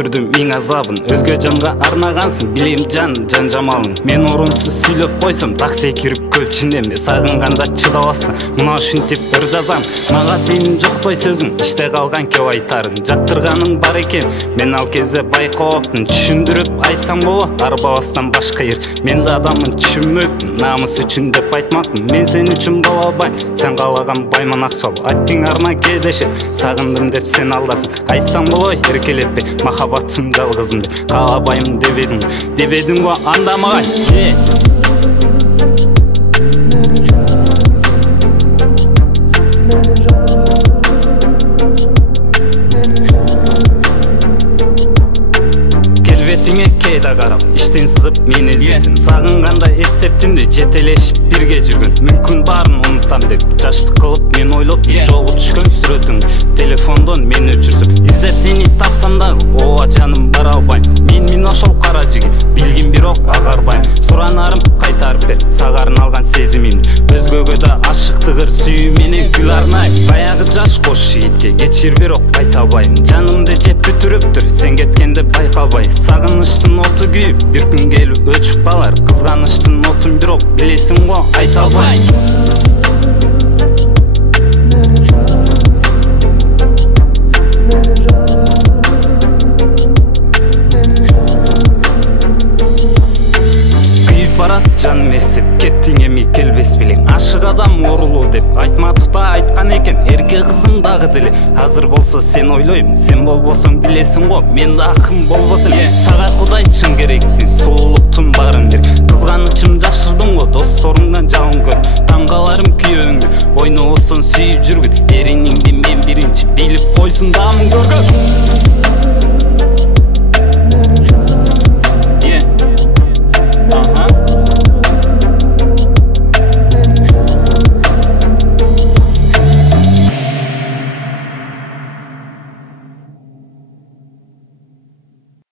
өтүрдүм миң азабын, өзгө жанга арнагансың, билем жан жамалың. Мен орунсуз сүйлөп койсом, так секирип көп чындеме, сагынганда чыдабассың. Мына ушинтип ыр жазам, мага сенин жоктой сөзүң, иште калган кеп айтарың. Жактырганың бар экен, мен ал кезде байкабаптым. Түшүндүрүп айтсаң боло, арбабастан башка эр. Мен да адаммын, түшүнмөкмүн, намыс үчүн деп айтмакмын. Мен сен үчүн бала албайм, сен каалаган байман акчалуу. Айттың арна кедеши, сагындым деп сен алдасың. Айтсаң болой, эркелетпе, махабатым жалгызым деп. Каалабайм дебедиң го анда мага. Келбетиңе кейда карап, иштен сызып мени издесин. Сагынганда эстептимди, жетелешип бирге жүргөн. Мүмкүн баарын унутам деп жаштык кылып мен ойлоп, жогу түшкөн сүрөтүң телефондон мени өчүрсүп. Издеп сени тапсам дагы, ооба жаным бара албайм. Мен ошол кара жигит, билгин бирок агарбайм. Суранарым кайтарып бер, сагарын алган сезимимди. Өзгөгө да ашыктыгыр сүйүү менен гүл арнайм. Баягы жаш кош жигитке кечир бирок кайта албайм. Жанымды жеп бүтүрүптүр, сен кеткенде байкалбай. Сагыныштын оту күйүп, бир күн келип өчүп калар. Кызганыштын отун бирок билесиң го айта албайм. Барат жаным эсип, кеттиң эми келбес белең. Ашык адам оорулуу деп Айтматов да айткан экен, эрке кызым дагы деле. Азыр болсо сен ойлойм, сен болбосоң билесиң го, мен да акым болбосун. Сага Кудай чын керекти, сулуулуктун баарын бер. Кызганычым жашырдым го, досторуңдан жалын көр. Таң каларым күйөөңдү, ойнобостон сүйүп жүргүн. Эриниңди мен биринчи билип койсун, дамын көргөн.